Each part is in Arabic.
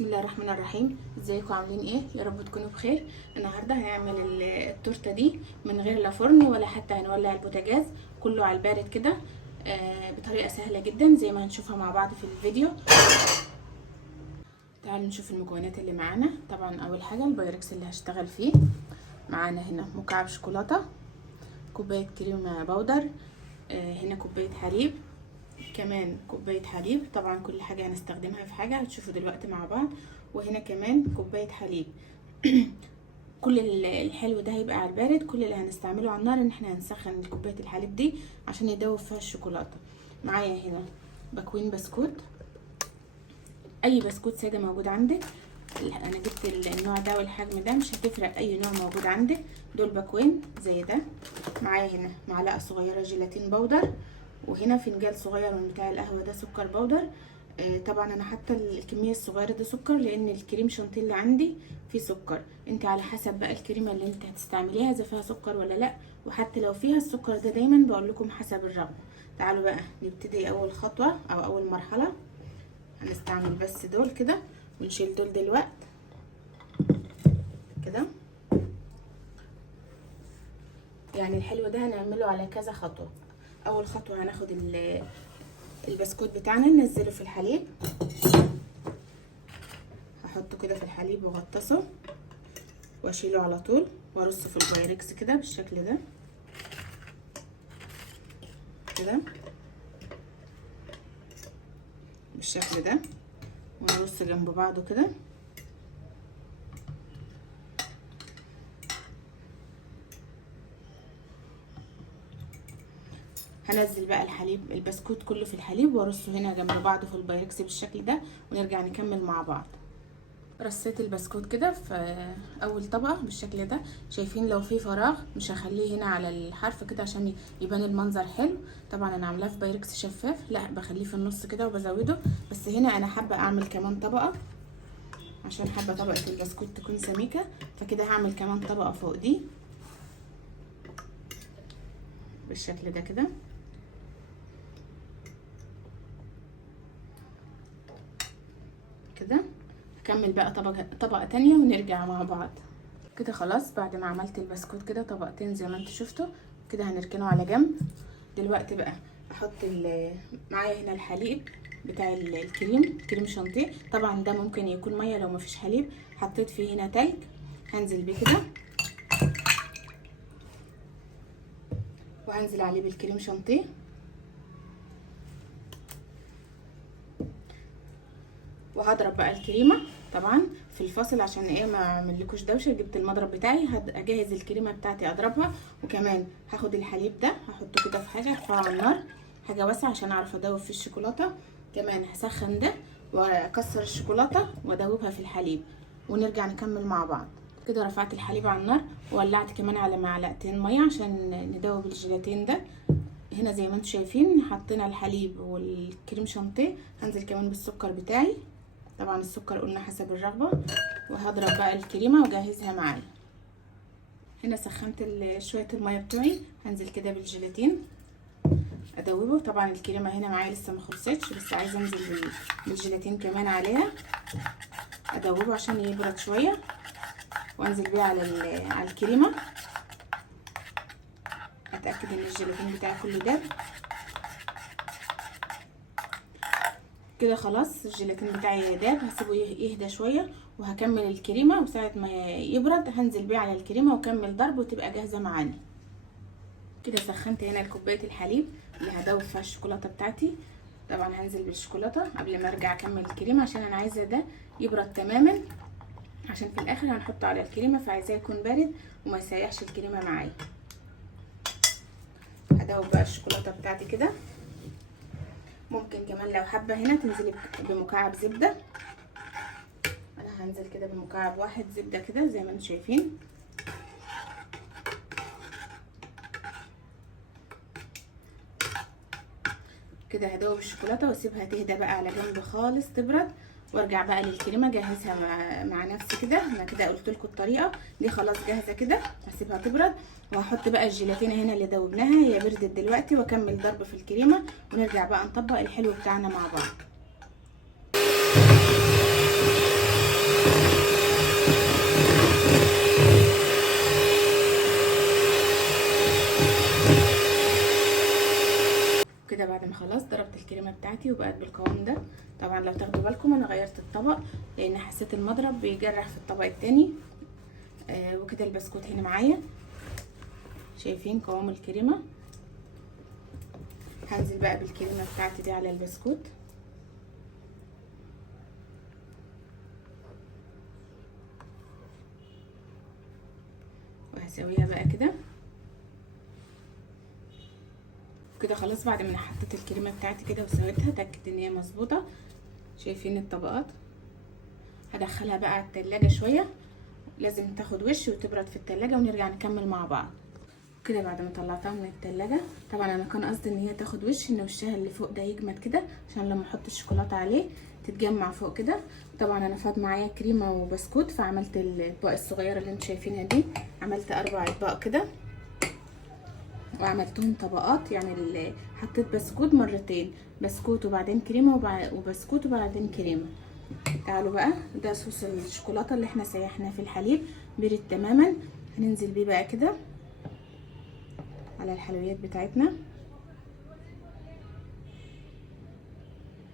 بسم الله الرحمن الرحيم. ازيكم عاملين ايه؟ يا رب تكونوا بخير. النهارده هنعمل التورته دي من غير لا فرن ولا حتى هنولع البوتاجاز، كله على البارد كده بطريقه سهله جدا زي ما هنشوفها مع بعض في الفيديو. تعالوا نشوف المكونات اللي معانا. طبعا اول حاجه البايركس اللي هشتغل فيه. معانا هنا مكعب شوكولاته، كوبايه كريمه بودر، هنا كوبايه حليب، كمان كوبايه حليب. طبعا كل حاجه هنستخدمها في حاجه هتشوفوا دلوقتي مع بعض. وهنا كمان كوبايه حليب. كل الحلو ده هيبقى على البارد. كل اللي هنستعمله على النار ان احنا هنسخن كوبايه الحليب دي عشان يدوب فيها الشوكولاته. معايا هنا باكوين بسكوت، اي بسكوت ساده موجود عندك. انا جبت النوع ده والحجم ده، مش هتفرق اي نوع موجود عندك. دول باكوين زي ده. معايا هنا معلقه صغيره جيلاتين بودر، وهنا فنجان صغير من بتاع القهوه ده سكر بودر. طبعا انا حاطه الكميه الصغيره دي سكر لان الكريم شانتيه اللي عندي فيه سكر. انت على حسب بقى الكريمه اللي انت هتستعمليها اذا فيها سكر ولا لا، وحتى لو فيها السكر ده دايما بقول لكم حسب الرغبه. تعالوا بقى نبتدي اول خطوه او اول مرحله. هنستعمل بس دول كده ونشيل دول دلوقتي كده. يعني الحلو ده هنعمله على كذا خطوه. اول خطوه هناخد البسكوت بتاعنا ننزله في الحليب، هحطه كده في الحليب واغطسه واشيله على طول وارصه في البايركس كده بالشكل ده كده بالشكل ده، ونرص جنب بعضه كده. هنزل بقى الحليب البسكوت كله في الحليب وارصه هنا جنب بعضه في البايركس بالشكل ده، ونرجع نكمل مع بعض. رصيت البسكوت كده في اول طبقه بالشكل ده. شايفين لو في فراغ مش هخليه هنا على الحرف كده عشان يبان المنظر حلو. طبعا انا عاملاه في بايركس شفاف، لا بخليه في النص كده وبزوده. بس هنا انا حابه اعمل كمان طبقه عشان حابه طبقه البسكوت تكون سميكه، فكده هعمل كمان طبقه فوق دي بالشكل ده كده. كده هكمل بقى طبقه تانية ونرجع مع بعض كده. خلاص بعد ما عملت البسكوت كده طبقتين زي ما انتوا شفتوا كده، هنركنه على جنب. دلوقتي بقى احط معايا هنا الحليب بتاع الكريم شانتيه. طبعا ده ممكن يكون ميه لو مفيش حليب. حطيت فيه هنا تلج، هنزل بيه كده وهنزل عليه بالكريم شانتيه. وهضرب بقى الكريمه طبعا في الفاصل عشان ايه ما اعملكوش دوشه. جبت المضرب بتاعي هجهز الكريمه بتاعتي اضربها. وكمان هاخد الحليب ده هحطه كده في حاجه ارفعه على النار، حاجه واسعه عشان اعرف ادوب في الشوكولاته. كمان هسخن ده واكسر الشوكولاته وادوبها في الحليب ونرجع نكمل مع بعض. كده رفعت الحليب على النار وولعت كمان على معلقتين ميه عشان ندوب الجيلاتين ده. هنا زي ما انتم شايفين حطينا الحليب والكريم شانتيه. هنزل كمان بالسكر بتاعي، طبعا السكر قلنا حسب الرغبه. وهضرب بقى الكريمه واجهزها معايا. هنا سخنت شويه الميه بتوعي، هنزل كده بالجيلاتين ادوبه. طبعا الكريمه هنا معايا لسه ما خلصتش، بس عايزه انزل بالجيلاتين كمان عليها ادوبه عشان يبرد شويه، وانزل بيه على الكريمه. اتاكد ان الجيلاتين بتاعي كله داب كده. خلاص الجيلاتين بتاعي داب، هسيبه يهدى شويه وهكمل الكريمه. وساعه ما يبرد هنزل بيه على الكريمه واكمل ضرب وتبقى جاهزه معانا كده. سخنت هنا كوبايه الحليب اللي هدوب فيها الشوكولاته بتاعتي. طبعا هنزل بالشوكولاته قبل ما ارجع اكمل الكريمه عشان انا عايزه ده يبرد تماما، عشان في الاخر هنحطه على الكريمه فعايزاه يكون بارد وما يسيحش الكريمه معايا. هدوب بقى الشوكولاته بتاعتي كده. ممكن كمان لو حابه هنا تنزلي بمكعب زبده. انا هنزل كده بمكعب واحد زبده كده زي ما انتم شايفين كده. هدوب الشوكولاته واسيبها تهدى بقى على جنب خالص تبرد، وارجع بقى للكريمه اجهزها مع نفسي كده. انا كده قلت لكم الطريقه دي خلاص جاهزه كده. هسيبها تبرد وهحط بقى الجيلاتين هنا اللي دوبناها، هي بردت دلوقتي، واكمل ضرب في الكريمه ونرجع بقى نطبق الحلو بتاعنا مع بعض. كده بعد ما خلاص ضربت الكريمه بتاعتي وبقت بالقوام ده. طبعا لو تاخدوا بالكم انا غيرت الطبق لان حسيت المضرب بيجرح في الطبق التاني. وكده البسكوت هنا معايا، شايفين قوام الكريمه. هنزل بقى بالكريمه بتاعتي دي على البسكوت وهسويها بقى كده. كده خلاص بعد ما حطيت الكريمه بتاعتي كده وسويتها اتاكدت ان هي مظبوطه. شايفين الطبقات؟ هدخلها بقى على التلاجة شويه، لازم تاخد وش وتبرد في التلاجة ونرجع نكمل مع بعض. كده بعد ما طلعتها من التلاجة طبعا انا كان قصدي ان هي تاخد وش، ان وشها اللي فوق ده يجمد كده عشان لما احط الشوكولاته عليه تتجمع فوق كده. طبعا انا فاض معايا كريمه وبسكوت فعملت الاطباق الصغيره اللي انتوا شايفينها دي، عملت 4 اطباق كده وعملتهم طبقات. يعني حطيت بسكوت مرتين، بسكوت وبعدين كريمه وبسكوت وبعدين كريمه. تعالوا بقى، ده صوص الشوكولاته اللي احنا سيحناه في الحليب برد تماما. هننزل بيه بقى كده على الحلويات بتاعتنا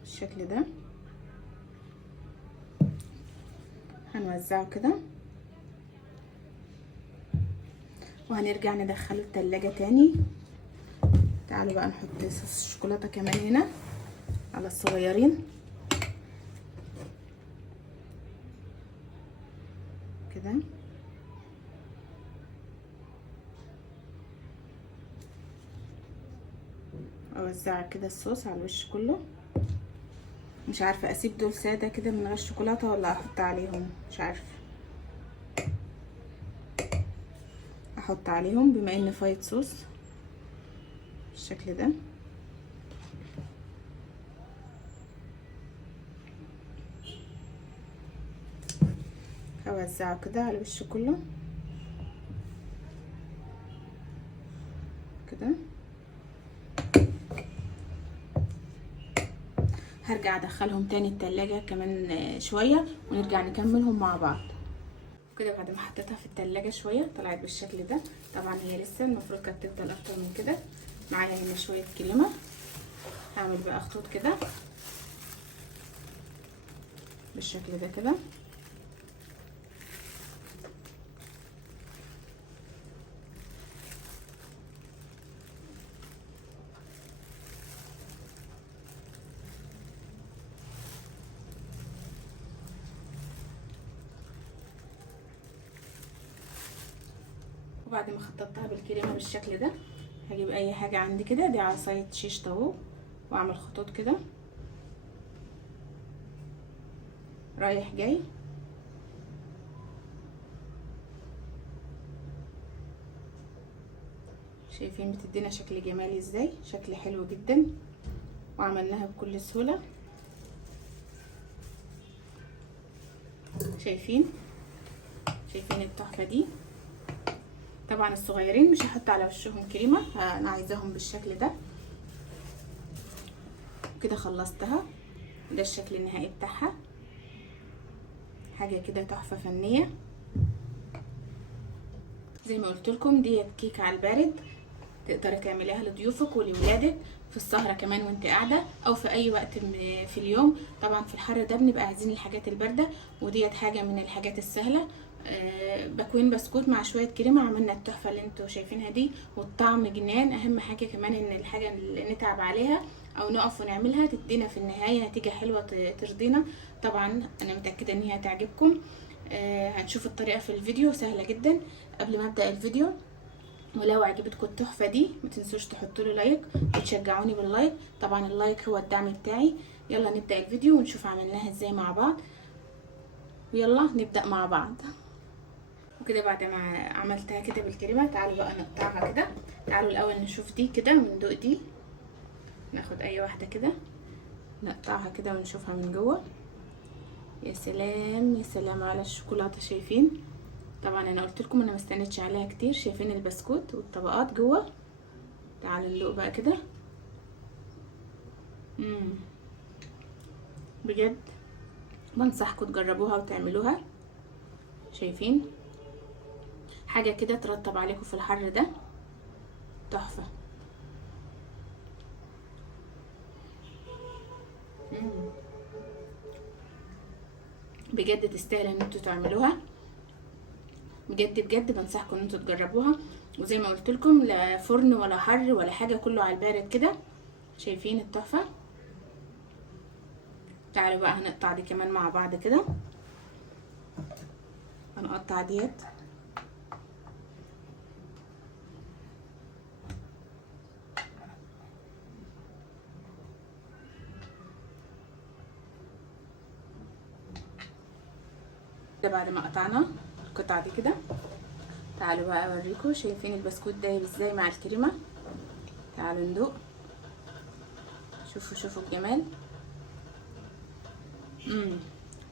بالشكل ده. هنوزعه كده وهنرجع ندخله التلاجة تاني. تعالوا بقى نحط صوص الشوكولاته كمان هنا على الصغيرين كده. اوزع كده الصوص على الوش كله. مش عارفه اسيب دول ساده كده من غير شوكولاته ولا احط عليهم، مش عارفه. احط عليهم بما ان فايت صوص بالشكل ده. اوزعه كده على الوش كله كده. هرجع ادخلهم تاني التلاجة كمان شويه ونرجع نكملهم مع بعض. كده بعد ما حطيتها في التلاجة شويه طلعت بالشكل ده. طبعا هي لسه المفروض كانت تفضل اكتر من كده. معايا هنا شويه كريمه، هعمل بقى خطوط كده بالشكل ده كده. وبعد ما خططتها بالكريمه بالشكل ده هجيب اي حاجه عندي كده، دي عصايه شيش طاووق، واعمل خطوط كده رايح جاي. شايفين بتدينا شكل جمالي ازاي، شكل حلو جدا وعملناها بكل سهوله. شايفين التحفه دي. طبعا الصغيرين مش هحط على وشهم كريمه، انا عايزاهم بالشكل ده كده. خلصتها، ده الشكل النهائي بتاعها، حاجه كده تحفه فنيه. زي ما قلت لكم ديت كيكه على البارد، تقدري تعمليها لضيوفك ولولادك في السهره كمان وانت قاعده او في اي وقت في اليوم. طبعا في الحر ده بنبقى عايزين الحاجات البارده، وديت حاجه من الحاجات السهله. بكوين بسكوت مع شويه كريمه عملنا التحفه اللي انتوا شايفينها دي، والطعم جنان. اهم حاجه كمان ان الحاجه اللي نتعب عليها او نقف ونعملها تدينا في النهايه نتيجه حلوه ترضينا. طبعا انا متاكده ان هي تعجبكم. هنشوف الطريقه في الفيديو سهله جدا. قبل ما ابدا الفيديو، ولو عجبتكم التحفه دي ما تنسوش تحطوا لي لايك وتشجعوني باللايك. طبعا اللايك هو الدعم بتاعي. يلا نبدا الفيديو ونشوف عملناها ازاي مع بعض. يلا نبدا مع بعض. وكده بعد ما عملتها كده بالكريمه تعالوا بقى نقطعها كده. تعالوا الاول نشوف دي كده وندوق دي. ناخد اي واحده كده نقطعها كده ونشوفها من جوه. يا سلام يا سلام على الشوكولاته. شايفين؟ طبعا انا قلت لكم انا ما استنيتش عليها كتير. شايفين البسكوت والطبقات جوه؟ تعالوا ندوق بقى كده. بجد بنصحكم تجربوها وتعملوها. شايفين حاجة كده ترطب عليكم في الحر ده، تحفة. بجد تستاهل ان انتوا تعملوها، بجد بجد بنصحكم ان انتوا تجربوها. وزي ما قلت لكم لا فرن ولا حر ولا حاجه، كله على البارد كده. شايفين التحفه. تعالوا بقى هنقطع دي كمان مع بعض كده. هنقطع ديت. ده بعد ما قطعنا القطعه دي كده، تعالوا بقى اوريكم. شايفين البسكوت دايب ازاي مع الكريمه؟ تعالوا ندوق. شوفوا الجمال.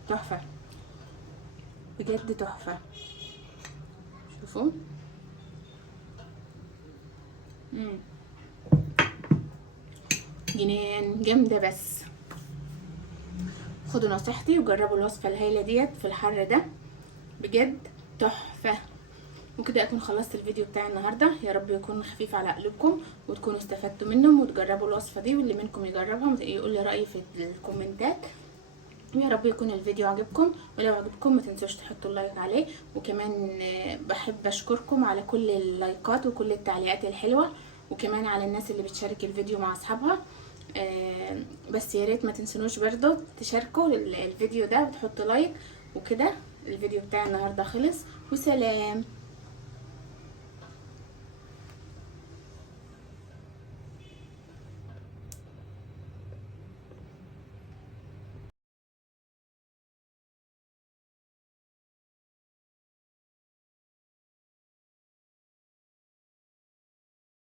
تحفه بجد تحفه. شوفوا. جنان جامده. بس خدوا نصيحتي وجربوا الوصفه الهايله ديت في الحر ده، بجد تحفه. وكده اكون خلصت الفيديو بتاع النهارده. يا رب يكون خفيف على قلوبكم وتكونوا استفدتوا منهم وتجربوا الوصفه دي، واللي منكم يجربها يقول لي رايه في الكومنتات. ويا رب يكون الفيديو عجبكم، ولو عجبكم ما تنسوش تحطوا لايك عليه. وكمان بحب اشكركم على كل اللايكات وكل التعليقات الحلوه، وكمان على الناس اللي بتشارك الفيديو مع اصحابها. بس يا ريت ما تنسونوش برضو تشاركوا الفيديو ده وتحطوا لايك. وكده الفيديو بتاع النهارده خلص، وسلام.